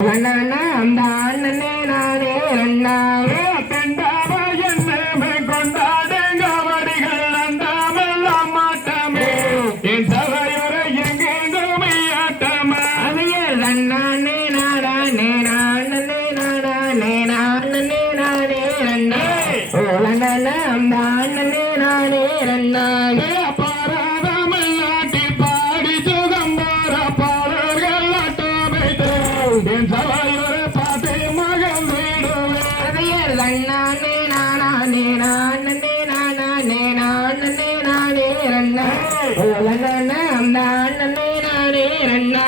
அந்த அண்ணனே நானே அண்ணாவே பெண்டாவ என்னமே கொண்டாடுங்க வடிகள் அண்டாமெல்லாம் மாட்டமே என் தலையுறை எங்கெங்குமே ஆட்டமா அவையே அண்ணானே நானே நானே நானே நானே நானே அண்ணா ஓ அண்ணா அந்த அண்ணனே நானே அண்ணாவே பாராதமல்லாட்டி பாடி சுகம் போற பாடல்கள் ஆட்டமைத்து என் தலையுறை பாட்டை மகன் வீடுவே அவையே அண்ணானே நானே நானே நானே நானே நானே அண்ணா ஓ அண்ணா அந்த அண்ணனே நானே அண்ணா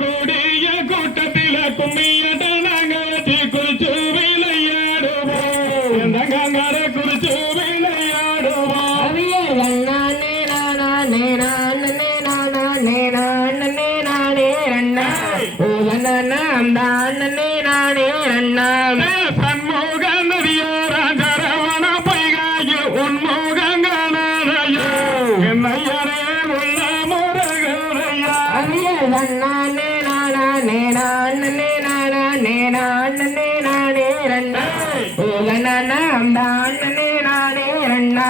கூடிய கூட்டத்தில கும்மியட நாங்கள் வச்சு குறிச்சு விளையாடுவோம் நாங்கள் குறிச்சு விளையாடுவோம் அவையே அண்ணானே நானே நானே நானே நானே நானே அண்ணா ஓ அண்ணா அந்த அண்ணனே நானே அண்ணா சண்முக நதியோரவன பொய்காயு உன்முகங்களையோ என்னையரே உள்ள முருகரையா அவையே அண்ணானே நானே நானே நானே நானே நானே அண்ணா ஓ அண்ணா அந்த அண்ணனே நானே அண்ணா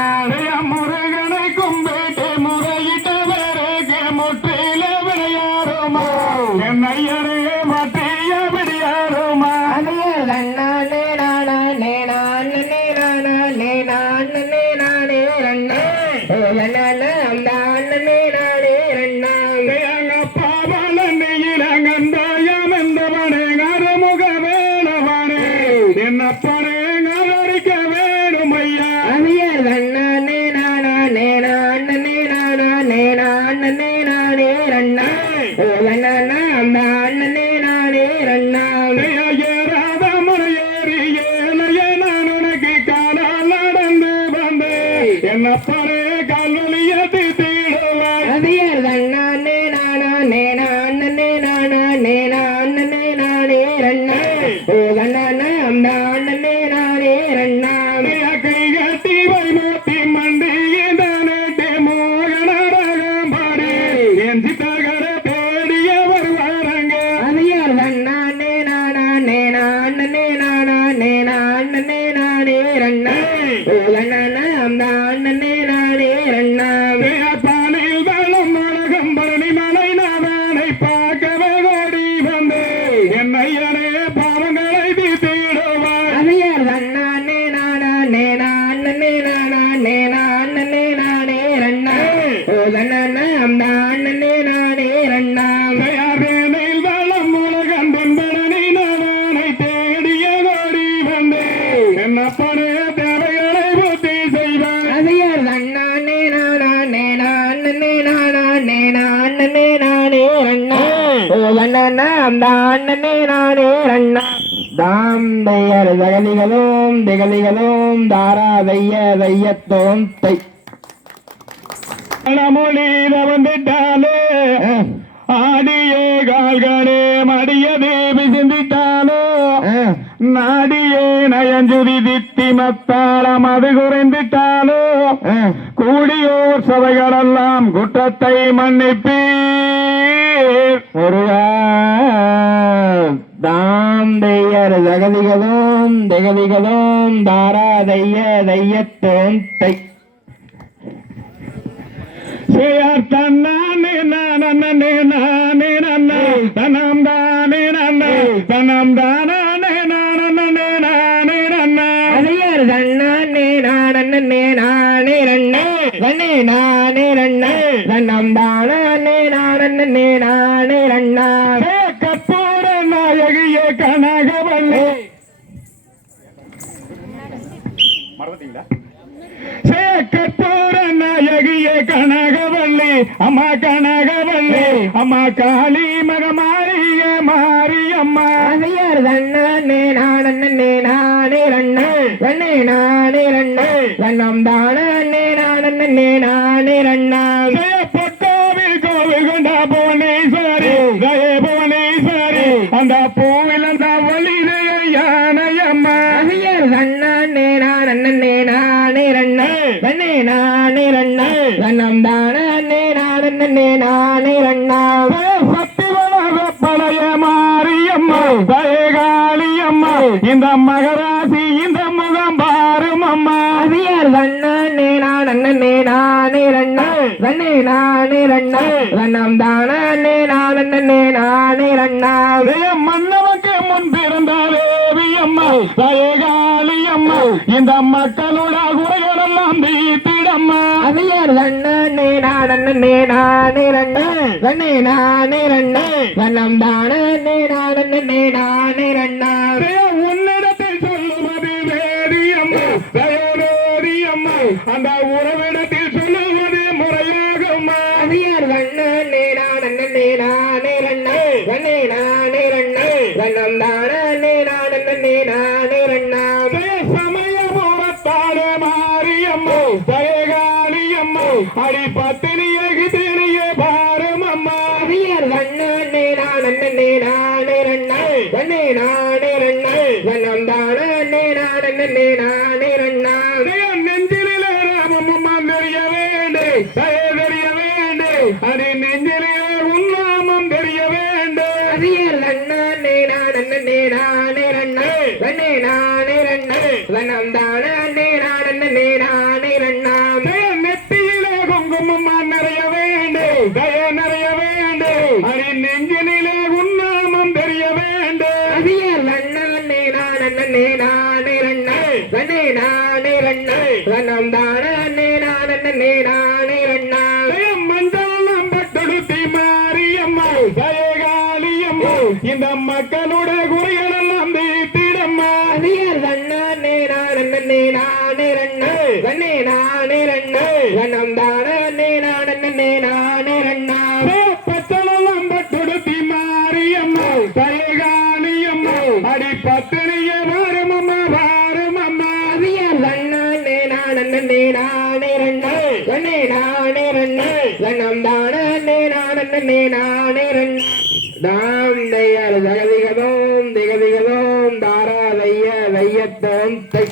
முருகனை கும்பிட்டு முறையிட்டவருக்கு முற்றில விளையாடுமா என்னையரே மத்திய விளையாடுமா அவையே அண்ணானே நானே நானே நானே நானே நானே அண்ணா ஓ அண்ணா அந்த அண்ணனே நானே அண்ணா பாவலன்னையிலங்கந்தோயம் எந்தவனே அறுமுக வேணவனே என்னப்பனே அரிக்க வேணும் ஐயா அவையே அண்ணானே நானே நானே நானே நானே நானே அண்ணா ஓ அண்ணா அந்த அண்ணனே நானே அண்ணா ஏறாத முறையேறி ஏழைய நான் உனக்கு காலால் நடந்து வந்தேன் என்னப்பனே கல்வழிய தீடுவாய் அவையே அண்ணானே நானே நானே நானே நானே நானே அண்ணா ஓ அண்ணா அந்த அண்ணனே நானே அண்ணா கை கட்டி வைமூத்தி மண்டியிடனே மோகனரகம் பாடு என் சித்தகர தேடிய வருவாரங்க அவையே அண்ணானே நானே நானே நானே நானே நானே அண்ணா ஓ அண்ணா அந்த அண்ணனே நானே அண்ணா பானையில் வெள்ளம் உலகம் பரணி மலை நாதானை பார்க்கவே ஓடி வந்து என்னையனே பாவங்களை தீட்டிடுவார் அவையே அண்ணானே நானே நானே நானே நானே நானே அண்ணா ஓ அண்ணா அந்த அண்ணனே நானே அண்ணா வேனையில் வெள்ளம் உலகம் பரணி நாதானை தேடிய ஓடி வந்து என்னப்பனே தேவைகளை பூர்த்தி செய்வார் அவையே அண்ணானே நானே நானே நானே நானே நானே அண்ணா ஓ அண்ணா அந்த அண்ணனே நானே அண்ணா தாம் தையர் தகதிகளும் திகதிகளும் தாரா தைய தையத்தோம் தை மொழியில வந்துட்டாலே ஆடியே கால்களே மடியதே விசிந்திட்டாலோ நாடியே நயஞ்சுதி தித்தி மத்தாளம் அது குறைந்துட்டாலோ கூடியோர் சபைகளெல்லாம் குற்றத்தை மன்னிப்பீர் ஒருவா தாம் தையர் தகதிகளும் திகதிகளும் தாரா தைய தையத்தோம் தை தன்னானே நானே நானே நன்னே தனம் தானே நன்னே தனம் தானே நானே நானே நன்னா அதையர் தன்னானே நானே நானே ரண்ணே வண்ணே நானே ரண்ணே தன்னம் தானே நானே நானே ரண்ணா கப்பூர நாயகிய கனகவல்லே மறந்துட்டீங்களா கற்பூர நாயகிய கனகவல்லி அம்மா கனகவல்லி அம்மா காளி மகமாரிய மாரியம்மா அதையர் தன்னானே நானே நானே ரண்ணே வண்ணே நானே ரண்ணே தன்னம் தானே நானே நானே ரண்ணா பொட்டாவில் கோவில் கொண்ட புவனேஸ்வரி ஜெய புவனேஸ்வரி அந்த பூவில் அந்த வலிதைய யானையம்மா அதையர் தன்னானே நானே நானே ரண்ணே வண்ணே நானே ரண்ணே தன்னம் தானே நானே நானே ரண்ணா சக்தி வளர பழைய மாரியம் அம்மா தயகாளி அம்மா இந்த மகராசி இந்த முகம் பாரும் அம்மா அவியார் வண்ணே நானே நானே ரண்ணா வண்ணே நானே ரண்ணா வண்ணம் தானே நானே நானே ரண்ணா மன்னவனுக்கு முன் பிறந்தாரேவி அம்மா தயகாளி அம்மா இந்த மக்களோட குறைகளெல்லாம் தீர்த்திடம்மா அவியார் வண்ணே நானே நானே ரண்ணா வண்ணே நானே ரண்ணா வண்ணம் தானே நானே நானே ரண்ணா உன்னிடத்தில் சொல்லுவது வேதி அம்மா தயோதி அம்மா அந்த உறவிடத்தில் சொல்லுவது முறையாகுமா அவியார் வண்ணே நானே நானே ரண்ணா வண்ணே நானே ரண்ணா வண்ணம் தானே நானே நானே ரண்ணா சமயபுரத்தாடு மாரியம்மா தயகாளி அம்மா அடி பத்தினியை திணிய பாரும் அம்மா அவியார் வண்ணே நானே நானே ரண்ணா வண்ணே நானே ரண்ணா வண்ணம் தானே நானே நானே ரண்ணா நெஞ்சிலே ராமம்மா தெரிய வேண்டு தெரிய வேண்டு அடி நெஞ்சிலே உன்னாமம் தெரிய வேண்டு அவியார் வண்ணே நானே நானே ரண்ணா வண்ணே நானே ரண்ணா வண்ணம் தானே நானே நானே ரண்ணா நெத்தியிலே குங்குமம்மா நிறைய வேண்டு தய நிறைய வேண்டு அடி நெஞ்சிலே உன்னாமம் தெரிய வேண்டு அவியார் வண்ணே நானே நானே ரண்ணா வண்ணே நானே ரண்ணா வண்ணம் தானே நானே நானே ரண்ணா மஞ்சள் நம்பத்தொடுத்தி மாரியம்மா தயகாளி அம்மா இந்த மக்களோட குறைகளெல்லாம் தீர்த்திடம்மா அவியார் வண்ணே நானே நானே ரண்ணா வண்ணே நானே ரண்ணா வண்ணம் தானே நானே நானே ரண்ணா பச்சளம் பட்டுடுத்தி மாரியம்மா தயகாளி அம்மா அடி பத்தினிய வாரும் அம்மா வாரும் அம்மா அவியார் வண்ணே நானே நானே ரண்ணா வண்ணே நானே ரண்ணா வண்ணம் தானே நானே நானே ரண்ணா தாம் தையர் திகதிகதோம் திகதிகதோம் தாரா வைய வையத்தோம் தை